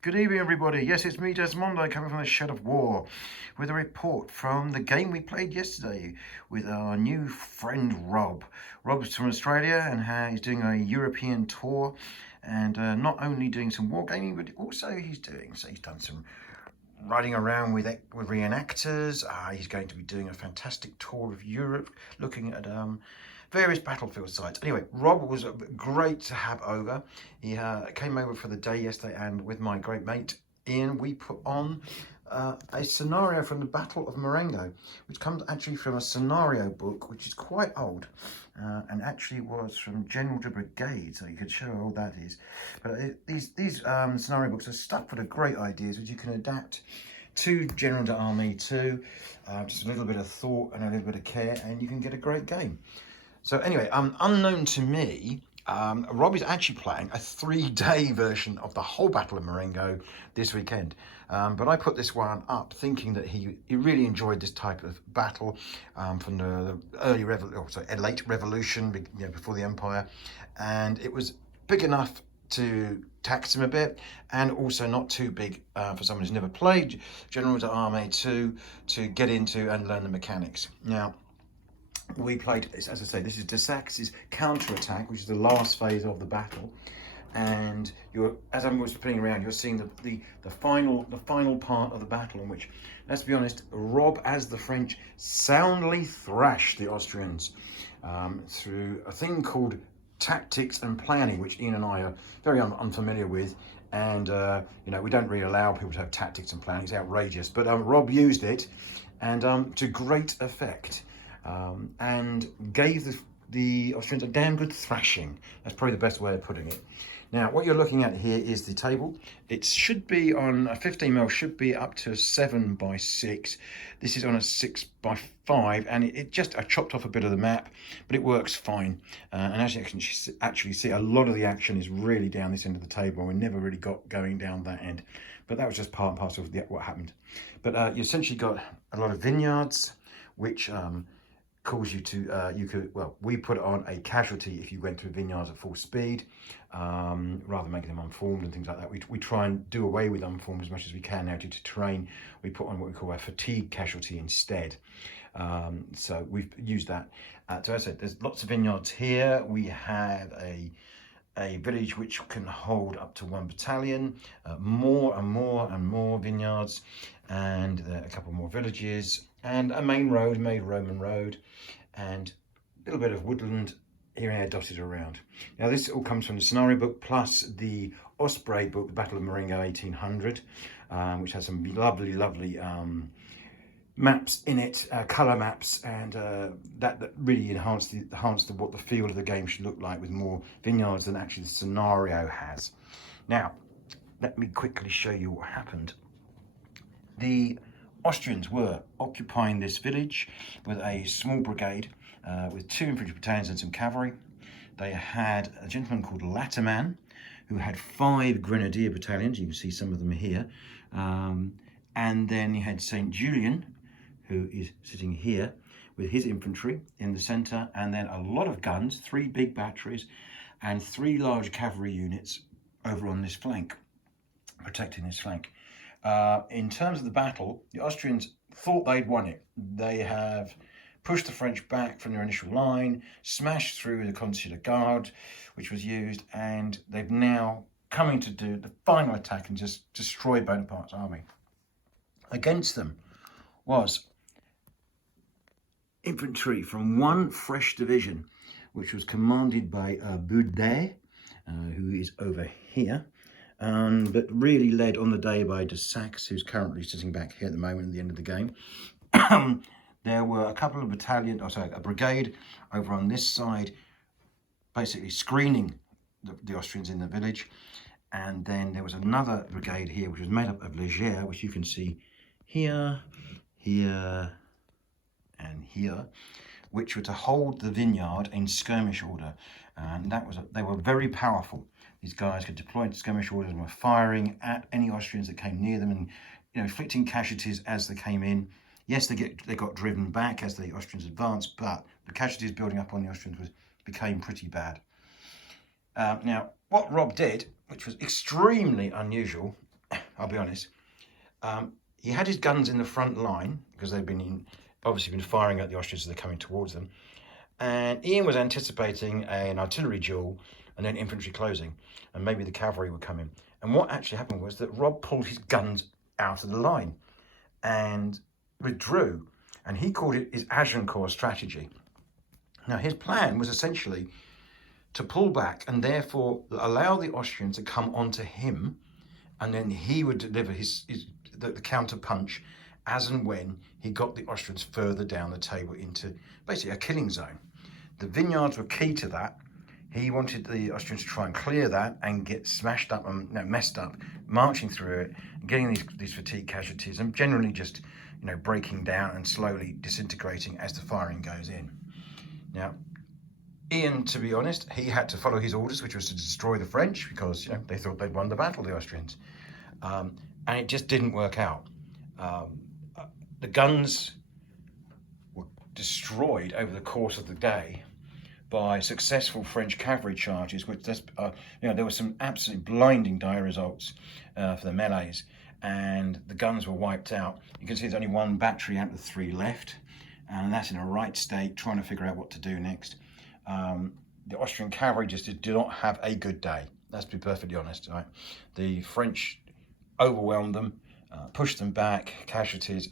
Good evening, everybody. Yes, it's me, Desmondo, coming from the Shed of War with a report from the game we played yesterday with our new friend Rob. Rob's from Australia and he's doing a European tour, and not only doing some wargaming, but also he's done some riding around with reenactors. He's going to be doing a fantastic tour of Europe, looking at various battlefield sites. Anyway, Rob was great to have over. He came over for the day yesterday, and with my great mate Iain, we put on a scenario from the Battle of Marengo, which comes actually from a scenario book, which is quite old, and actually was from General to Brigade, so you could show how old that is. But these scenario books are stuffed with great ideas, which you can adapt to General to Army too. Just a little bit of thought and a little bit of care, and you can get a great game. So anyway, unknown to me, Rob is actually playing a 3-day version of the whole Battle of Marengo this weekend. But I put this one up thinking that he really enjoyed this type of battle from the late revolution, before the Empire. And it was big enough to tax him a bit, and also not too big for someone who's never played General to Army to get into and learn the mechanics. Now, we played, as I say, this is Desaix's Counterattack, which is the last phase of the battle. And as I was playing around, you're seeing the final part of the battle, in which, let's be honest, Rob, as the French, soundly thrashed the Austrians through a thing called tactics and planning, which Iain and I are very unfamiliar with. And we don't really allow people to have tactics and planning. It's outrageous. But Rob used it, and to great effect. And gave the Austrians a damn good thrashing. That's probably the best way of putting it. Now, what you're looking at here is the table. It should be on a 15mm, should be up to 7x6. This is on a 6x5, and I chopped off a bit of the map, but it works fine. And as you can actually see, a lot of the action is really down this end of the table. We never really got going down that end, but that was just part and parcel of what happened. But you essentially got a lot of vineyards, which cause you to, we put on a casualty if you went through vineyards at full speed, rather than making them unformed and things like that. We try and do away with unformed as much as we can now due to terrain. We put on what we call a fatigue casualty instead. So we've used that. So as I said, there's lots of vineyards here. We have a village which can hold up to 1 battalion, more and more vineyards, and a couple more villages, and a main Roman road, and a little bit of woodland here and there dotted around. Now, this all comes from the scenario book, plus the Osprey book, the Battle of Marengo 1800, which has some lovely maps in it, colour maps, and that really enhanced what the feel of the game should look like, with more vineyards than actually the scenario has. Now, let me quickly show you what happened. The Austrians were occupying this village with a small brigade, with 2 infantry battalions and some cavalry. They had a gentleman called Latterman, who had 5 grenadier battalions. You can see some of them here. And then you had St. Julian, who is sitting here with his infantry in the centre, and then a lot of guns, 3 big batteries, and 3 large cavalry units over on this flank, protecting this flank. In terms of the battle, the Austrians thought they'd won it. They have pushed the French back from their initial line, smashed through the consular guard, which was used, and they've now coming to do the final attack and just destroy Bonaparte's army. Against them was infantry from 1 fresh division, which was commanded by Brigade, who is over here. But really led on the day by Desaix, who's currently sitting back here at the moment at the end of the game. There were a couple of a brigade over on this side, basically screening the Austrians in the village. And then there was another brigade here, which was made up of Légers, which you can see here, here, and here, which were to hold the vineyard in skirmish order. And they were very powerful. These guys could deploy into skirmish orders and were firing at any Austrians that came near them, and inflicting casualties as they came in. Yes, they got driven back as the Austrians advanced, but the casualties building up on the Austrians became pretty bad. Now, what Rob did, which was extremely unusual, I'll be honest. He had his guns in the front line because they've been obviously been firing at the Austrians as they're coming towards them. And Iain was anticipating an artillery duel and then infantry closing, and maybe the cavalry would come in. And what actually happened was that Rob pulled his guns out of the line and withdrew, and he called it his Agincourt strategy. Now, his plan was essentially to pull back and therefore allow the Austrians to come onto him, and then he would deliver the counter punch as and when he got the Austrians further down the table into basically a killing zone. The vineyards were key to that. He wanted the Austrians to try and clear that and get smashed up and messed up, marching through it, getting these fatigue casualties, and generally just breaking down and slowly disintegrating as the firing goes in. Now, Iain, to be honest, he had to follow his orders, which was to destroy the French because they thought they'd won the battle, the Austrians, and it just didn't work out. The guns were destroyed over the course of the day by successful French cavalry charges, which there were some absolutely blinding dire results for the melees, and the guns were wiped out. You can see there's only one battery out of the 3 left, and that's in a right state, trying to figure out what to do next. The Austrian cavalry just did not have a good day. Let's be perfectly honest. Right? The French overwhelmed them, pushed them back, casualties.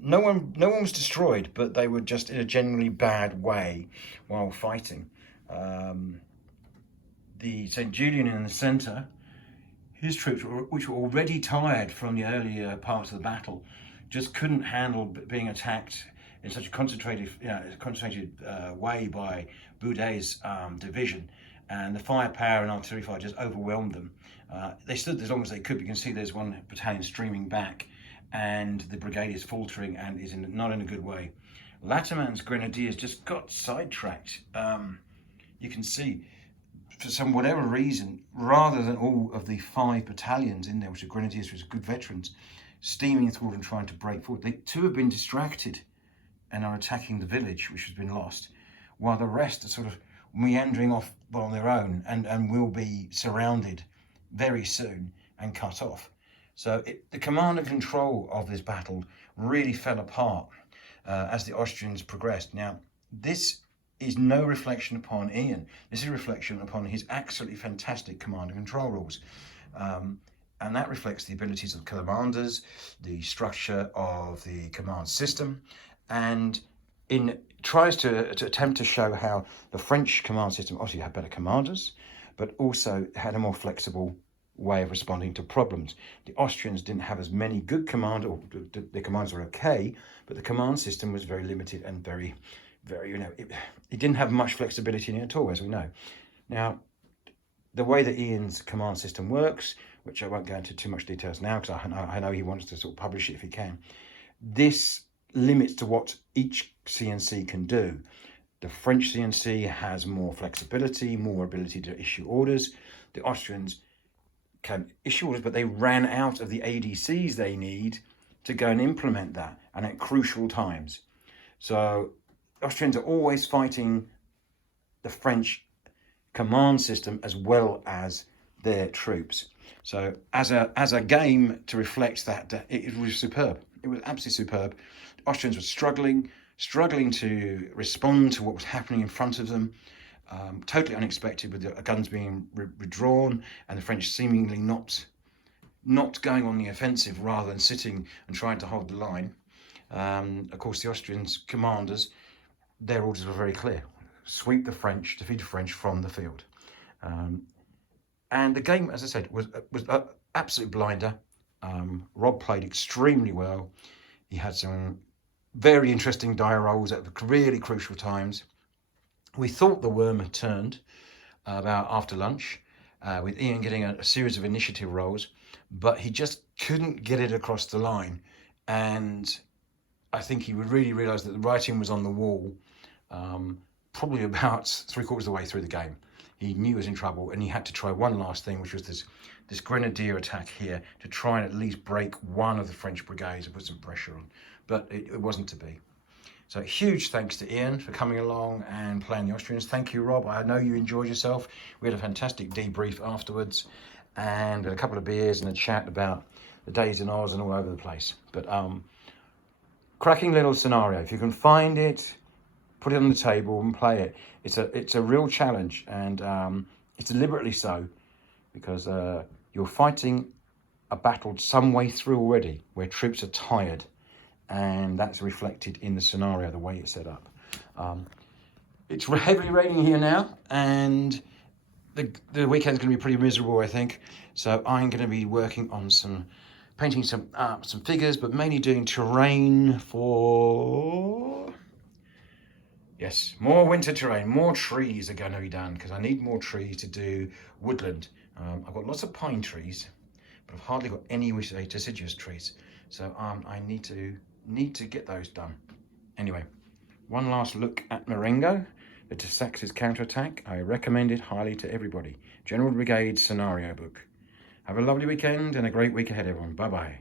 No one was destroyed, but they were just in a generally bad way while fighting. The St. Julian in the centre, his troops, which were already tired from the earlier parts of the battle, just couldn't handle being attacked in such a concentrated way by Boudet's division, and the firepower and artillery fire just overwhelmed them. They stood as long as they could. You can see there's one battalion streaming back, and the brigade is faltering and is not in a good way. Latterman's grenadiers just got sidetracked. You can see, for whatever reason, rather than all of the 5 battalions in there, which are grenadiers, which are good veterans, steaming forward and trying to break forward, they too have been distracted and are attacking the village, which has been lost, while the rest are sort of meandering off on their own and will be surrounded very soon and cut off. So the command and control of this battle really fell apart as the Austrians progressed. Now, this is no reflection upon Iain. This is a reflection upon his absolutely fantastic command and control rules. And that reflects the abilities of commanders, the structure of the command system, and tries to attempt to show how the French command system obviously had better commanders, but also had a more flexible way of responding to problems. The Austrians didn't have as many good commanders, or the commands were okay, but the command system was very limited and very, it didn't have much flexibility in it at all, as we know. Now, the way that Iain's command system works, which I won't go into too much details now because I know he wants to sort of publish it if he can, this limits to what each CNC can do. The French CNC has more flexibility, more ability to issue orders. The Austrians can issue orders, but they ran out of the ADCs they need to go and implement that, and at crucial times. So Austrians are always fighting the French command system as well as their troops. So as a game to reflect that, it was superb. It was absolutely superb. The Austrians were struggling to respond to what was happening in front of them. Totally unexpected, with the guns being withdrawn and the French seemingly not going on the offensive rather than sitting and trying to hold the line. Of course, the Austrians commanders, their orders were very clear: sweep the French, defeat the French from the field. And the game, as I said, was absolute blinder. Rob played extremely well. He had some very interesting die rolls at really crucial times. We thought the worm had turned about after lunch, with Iain getting a series of initiative rolls, but he just couldn't get it across the line. And I think he would really realise that the writing was on the wall probably about 3/4 of the way through the game. He knew he was in trouble, and he had to try one last thing, which was this grenadier attack here to try and at least break one of the French brigades and put some pressure on. But it wasn't to be. So huge thanks to Iain for coming along and playing the Austrians. Thank you, Rob. I know you enjoyed yourself. We had a fantastic debrief afterwards. and a couple of beers and a chat about the days in Oz and all over the place. But cracking little scenario. If you can find it, put it on the table and play it. It's a real challenge, and it's deliberately so, because you're fighting a battle some way through already, where troops are tired, and that's reflected in the scenario, the way it's set up. It's heavily raining here now, and the weekend's going to be pretty miserable, I think. So I'm going to be working on painting some figures, but mainly doing terrain for... Yes, more winter terrain, more trees are going to be done, because I need more trees to do woodland. I've got lots of pine trees, but I've hardly got any deciduous trees. So I need to get those done. Anyway, one last look at Marengo, the Desaix's Counterattack. I recommend it highly to everybody. General Brigade scenario book. Have a lovely weekend and a great week ahead, everyone. Bye-bye.